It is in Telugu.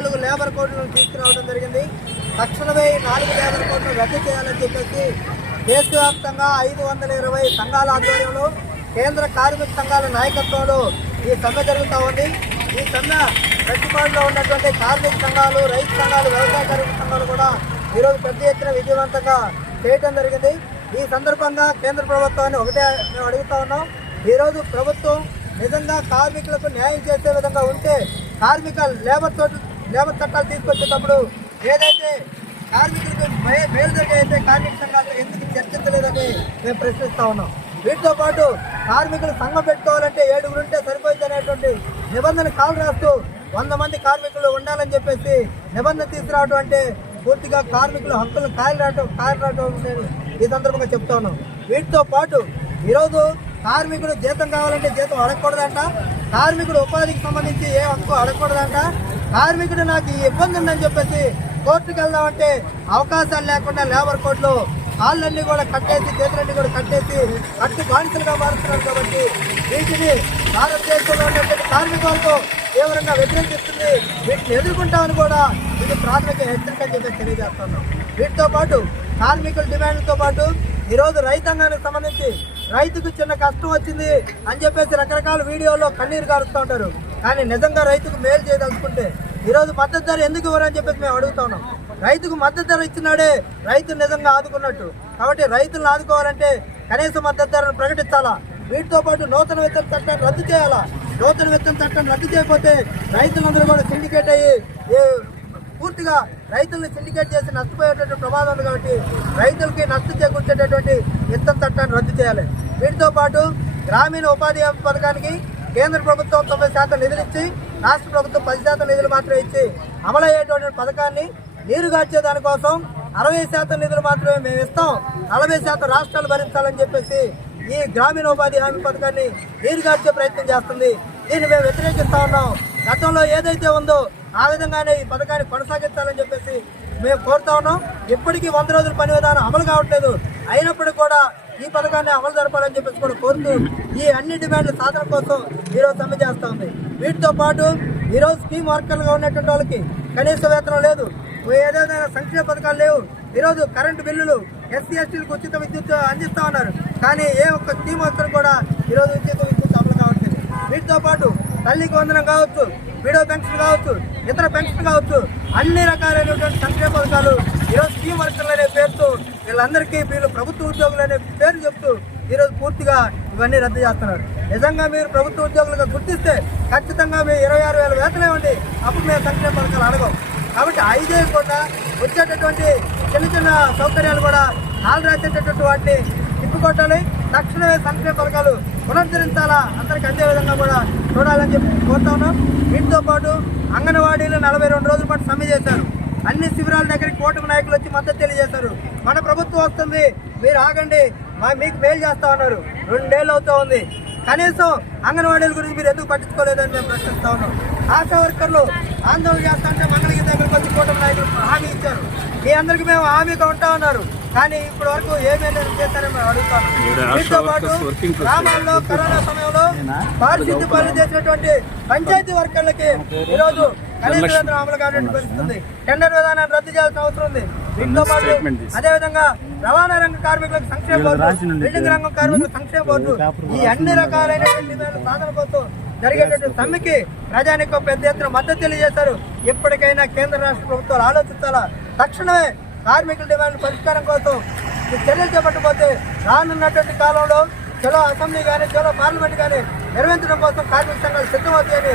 నాలుగు లేబర్ కోడ్లను తీసుకురావడం జరిగింది. తక్షణమే నాలుగు లేబర్ కోడ్లను రద్దు చేయాలని చెప్పేసి దేశవ్యాప్తంగా ఐదు వందల ఇరవై సంఘాల ఆధ్వర్యంలో కేంద్ర కార్మిక సంఘాల నాయకత్వంలో ఈ సమ్మె జరుగుతూ ఉంది. ఈ సమ్మె ప్రతిపాడులో ఉన్నటువంటి కార్మిక సంఘాలు రైతు సంఘాలు వ్యవసాయ కార్మిక సంఘాలు కూడా ఈరోజు పెద్ద ఎత్తున విజయవంతంగా చేయడం జరిగింది. ఈ సందర్భంగా కేంద్ర ప్రభుత్వాన్ని ఒకటే మేము అడుగుతా ఉన్నాం. ఈరోజు ప్రభుత్వం నిజంగా కార్మికులకు న్యాయం చేసే విధంగా ఉంటే కార్మిక లేబర్ తోటి లేబర్ చట్టాలు తీసుకొచ్చేటప్పుడు ఏదైతే కార్మికులకు మేలు జరిగైతే కార్మిక సంఘాలతో ఎందుకు చర్చించలేదని మేము ప్రశ్నిస్తా ఉన్నాం. వీటితో పాటు కార్మికులు సంఘం పెట్టుకోవాలంటే ఏడుగురు ఉంటే సరిపోయింది అనేటువంటి నిబంధన కాలు రాస్తూ వంద మంది కార్మికులు ఉండాలని చెప్పేసి నిబంధన తీసుకురావడం అంటే పూర్తిగా కార్మికుల హక్కులను కాయరాటం కాయరాటం నేను ఈ సందర్భంగా చెప్తా ఉన్నాం. వీటితో పాటు ఈరోజు కార్మికుడు జీతం కావాలంటే జీతం అడగకూడదంట కార్మికుడు ఉపాధికి సంబంధించి ఏ హక్కు అడగకూడదంట కార్మికుడు నాకు ఇబ్బంది ఉందని చెప్పేసి కోర్టుకు వెళ్దామంటే అవకాశాలు లేకుండా లేబర్ కోర్టులో కాళ్ళన్నీ కూడా కట్టేసి చేతులన్నీ కూడా కట్టేసి కట్టి బానిసలుగా మారుతున్నారు కాబట్టి వీటిని భారతదేశంలో ఉన్నటువంటి కార్మికులతో తీవ్రంగా వ్యతిరేకిస్తుంది. వీటిని ఎదుర్కొంటామని కూడా ఇది ప్రాథమిక హెచ్చరిక అని చెప్పేసి తెలియజేస్తున్నాం. వీటితో పాటు కార్మికుల డిమాండ్లతో పాటు ఈరోజు రైతాంగానికి సంబంధించి రైతుకు చిన్న కష్టం వచ్చింది అని చెప్పేసి రకరకాల వీడియోలో కన్నీరు కారుస్తూ ఉంటారు. కానీ నిజంగా రైతుకు మేలు చేయదలుచుకుంటే ఈరోజు మద్దతు ధర ఎందుకు ఇవ్వరని చెప్పేసి మేము అడుగుతా ఉన్నాం. రైతుకు మద్దతు ధర ఇచ్చినాడే రైతు నిజంగా ఆదుకున్నట్టు. కాబట్టి రైతులను ఆదుకోవాలంటే కనీస మద్దతు ధరను ప్రకటించాలా? వీటితో పాటు నూతన విత్తన చట్టాన్ని రద్దు చేయాలా? నూతన విత్తన చట్టాన్ని రద్దు చేయకపోతే రైతులందరూ కూడా సిండికేట్ అయ్యి పూర్తిగా రైతులను సిండికేట్ చేసి నష్టపోయేటువంటి ప్రమాదం ఉంది కాబట్టి రైతులకి నష్టం చేకూర్చేటటువంటి విత్తన చట్టాన్ని రద్దు చేయాలి. వీటితో పాటు గ్రామీణ ఉపాధి హామీ పథకానికి కేంద్ర ప్రభుత్వం తొంభై శాతం నిధులు ఇచ్చి రాష్ట్ర ప్రభుత్వం పది శాతం నిధులు మాత్రమే ఇచ్చి అమలయ్యేటువంటి పథకాన్ని నీరుగార్చే దానికోసం అరవై శాతం నిధులు మాత్రమే మేము ఇస్తాం. నలభై శాతం రాష్ట్రాలు భరించాలని చెప్పేసి ఈ గ్రామీణ ఉపాధి హామీ పథకాన్ని నీరుగార్చే ప్రయత్నం చేస్తుంది. దీన్ని మేము వ్యతిరేకిస్తా ఉన్నాం. గతంలో ఏదైతే ఉందో ఆ విధంగానే ఈ పథకాన్ని కొనసాగించాలని చెప్పేసి మేము కోరుతా ఉన్నాం. ఇప్పటికీ వంద రోజుల పని విధానం అమలు కావట్లేదు. అయినప్పటికీ కూడా ఈ పథకాన్ని అమలు జరపాలని చెప్పేసి కూడా కోరుతూ ఈ అన్ని డిమాండ్ల సాధన కోసం ఈరోజు సమ్మె చేస్తా ఉంది. వీటితో పాటు ఈరోజు స్కీమ్ వర్కర్లుగా ఉన్నటువంటి వాళ్ళకి కనీస వేతనం లేదు. ఏదైనా సంక్షేమ పథకాలు లేవు. ఈరోజు కరెంటు బిల్లులు ఎస్సీ ఎస్టీలకు ఉచిత విద్యుత్ అందిస్తూ ఉన్నారు. కానీ ఏ ఒక్క స్కీమ్ వర్కర్ కూడా ఈరోజు ఉచిత విద్యుత్ అమలు కావట్లేదు. వీటితో పాటు తల్లికి వందనం కావచ్చు వీడియో పెన్షన్ కావచ్చు ఇతర పెన్షన్ కావచ్చు అన్ని రకాలైనటువంటి సంక్షేమ పథకాలు ఈరోజు స్కీమ్ వర్కర్లు అనే పేరుతో వీళ్ళందరికీ వీళ్ళు ప్రభుత్వ ఉద్యోగులు అనే పేరు చెప్తూ ఈరోజు పూర్తిగా ఇవన్నీ రద్దు చేస్తున్నారు. నిజంగా మీరు ప్రభుత్వ ఉద్యోగులుగా గుర్తిస్తే ఖచ్చితంగా మేము ఇరవై ఆరు వేల వేతనం ఇవ్వండి అప్పుడు మేము సంక్షేమ పథకాలు అడగం. కాబట్టి ఐదే కూడా వచ్చేటటువంటి చిన్న చిన్న సౌకర్యాలు కూడా నాలుగు రాసేటటువంటి వాటిని తిప్పుకొట్టాలి. తక్షణమే సంక్షేమ పథకాలు పునరుద్ధరించాలా? అందరికి అందే విధంగా కూడా చూడాలని చెప్పి కోరుతా ఉన్నాం. వీటితో పాటు అంగన్వాడీలు నలభై రెండు రోజుల పాటు సమ్మె చేశారు. అన్ని శిబిరాల దగ్గరికి కూటమి నాయకులు వచ్చి మద్దతు తెలియజేశారు. మన ప్రభుత్వం వస్తుంది. మీరు ఆగండి. మీకు మేలు చేస్తా ఉన్నారు. రెండేళ్ళు అవుతా ఉంది. కనీసం అంగన్వాడీల గురించి మీరు ఎందుకు పట్టించుకోలేదని మేము ప్రశ్నిస్తా ఉన్నాం. ఆశా వర్కర్లు ఆందోళన చేస్తా అంటే మంగళగిరి దగ్గరకు వచ్చి కూటమి నాయకులు హామీ ఇచ్చారు. మీ అందరికి మేము హామీగా ఉంటా ఉన్నారు. కానీ ఇప్పటి వరకు ఏమేమి చేస్తారని మేము అడుగుతాను వీటితో పాటు గ్రామాల్లో కరోనా సమయంలో పారిశుద్ధ్య పనులు చేసినటువంటి పంచాయతీ వర్కర్లకి ఈరోజు కనీస వేతనం అమలు కావాలని పరిస్థితుంది టెండర్ విధానాన్ని రద్దు చేయాల్సిన అవసరం ఉంది. వీటితో పాటు అదే విధంగా రవాణా రంగ కార్మికులకు సంక్షేమ బోర్డు బిల్డింగ్ రంగం కార్మికులకు సంక్షేమ బోర్డు ఈ అన్ని రకాలైన సాధన కోసం జరిగేటటువంటి సమ్మెకి ప్రజానికి పెద్ద ఎత్తున మద్దతు తెలియజేశారు. ఎప్పటికైనా కేంద్ర రాష్ట్ర ప్రభుత్వాలు ఆలోచించాలా? తక్షణమే కార్మికుల డిమాండ్ల పరిష్కారం కోసం చర్యలు చేపట్టకపోతే రానున్నటువంటి కాలంలో చలో అసెంబ్లీ కానీ చలో పార్లమెంట్ కానీ నిర్వహించడం కోసం కార్మిక సంఘాలు సిద్ధమవుతాయని